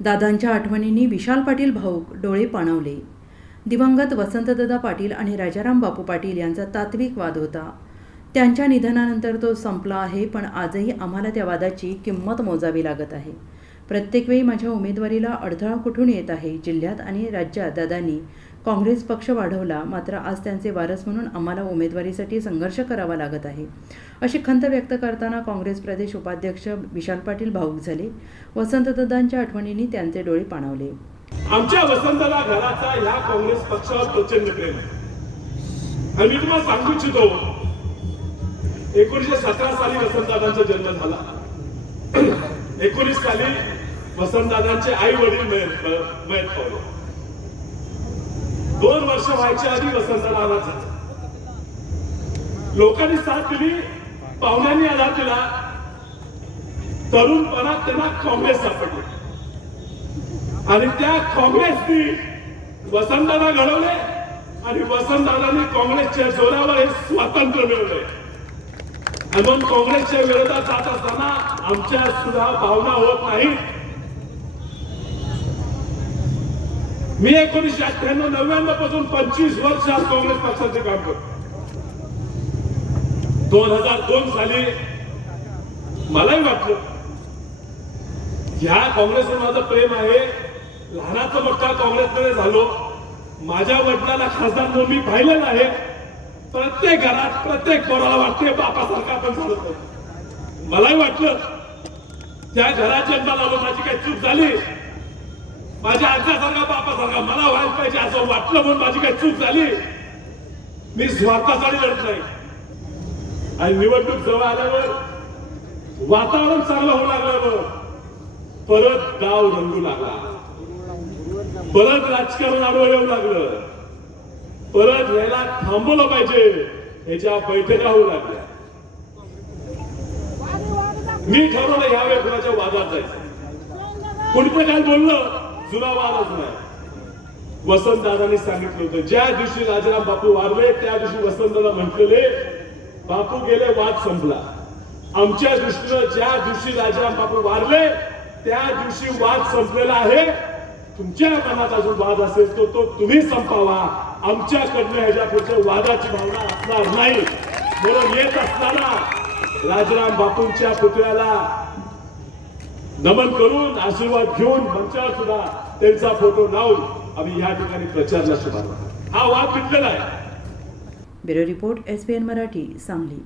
दादांच्या आठवणींनी विशाल पाटील भाऊक डोळे पाणवले. दिवंगत वसंतदादा पाटील आणि राजाराम बापू पाटील यांचा तात्विक वाद होता. त्यांच्या निधनानंतर तो संपला आहे पण आजही आम्हाला त्या वादाची किंमत मोजावी लागत आहे. प्रत्येक वेळी माझ्या उमेदवारीला अडथळा कुठून येत आहे जिल्ह्यात आणि राज्यात दादांनी काँग्रेस पक्ष वाढवला मात्र आज त्यांचे वारस म्हणून आम्हाला उमेदवारीसाठी संघर्ष करावा लागत आहे. अशी खंत व्यक्त करताना काँग्रेस प्रदेश उपाध्यक्ष विशाल पाटील भाऊक झाले. वसंतदादांच्या आठवणींनी त्यांचे डोळे पाणावले. आमच्या वसंतदा घराचा या काँग्रेस पक्षावर प्रचंड प्रेम आणि मी तुम्हाला सांगू इच्छितो एकोणीशे सतरा साली वसंतदादांचा जन्म झाला. एकोणीस साली वसंतदादांचे आई वडील मयत पावले दोन वर्ष व्हायच्या आधी वसंत वसंतदादाचा लोकांनी साथ दिली पाहुण्यांनी आधार दिला. तरुणपणात त्यांना काँग्रेस सापडली. आणि त्या काँग्रेसनी वसंतदादा घडवले आणि वसंतदादांनी काँग्रेसच्या जोरावर हे स्वातंत्र्य मिळवले. आणि मग काँग्रेसच्या विरोधात जात असताना आमच्या सुद्धा भावना होत नाही मी एकोणीशे अठ्ठ्याण्णव नव्याण्णवपासून पंचवीस वर्ष आज काँग्रेस पक्षाचे काम करतो. दोन हजार दोन साली मलाही वाटलं ह्या काँग्रेसवर माझं प्रेम आहे लहानाचा मोठा काँग्रेसमध्ये झालो माझ्या वडिलांना खासदार म्हणून मी पाहिलेलं आहे प्रत्येक घरात प्रत्येक पोराला वाटते बापासारखा आपण झालो मलाही वाटलं त्या घरात जन्माला आलो माझी काही चूक झाली माझ्या आजच्यासारखा बापासारखा मला व्हायला पाहिजे असं वाटलं म्हणून माझी काही चूक झाली. मी स्वार्थासाठी लढत नाही. आणि निवडणूक जवळ आल्यावर वातावरण चांगलं होऊ लागल्यावर परत गाव रंगू लागला. परत राजकारण आडवं येऊ लागलं. परत यायला थांबवलं पाहिजे. याच्या बैठका होऊ लागल्या. मी ठरवलं ह्यावेळी कुणाच्या वादात जायचं. पण काय बोललं जुना वादच नाही. वसंतदादांनी सांगितलं होतं ज्या दिवशी राजाराम बापू वारले त्या दिवशी वसंतदादा म्हटलेले बापू गेले वाद संपला. आमच्या दृष्टीनं ज्या दिवशी राजाराम बापू वारले त्या दिवशी वाद संपलेला आहे. तुमच्या मनात अजून वाद असेल तो तो तुम्ही संपावा. आमच्याकडनं ह्याच्या पुढच्या वादाची भावना असणार नाही. म्हणून येत असताना राजाराम बापूंच्या पुतळ्याला नमन करून आशीर्वाद घेऊन मंचावर सुद्धा त्यांचा फोटो लावून आम्ही या ठिकाणी प्रचारला सुरुवात हा वाद पिटलेला आहे. Bureau report S P N Marathi Sangli.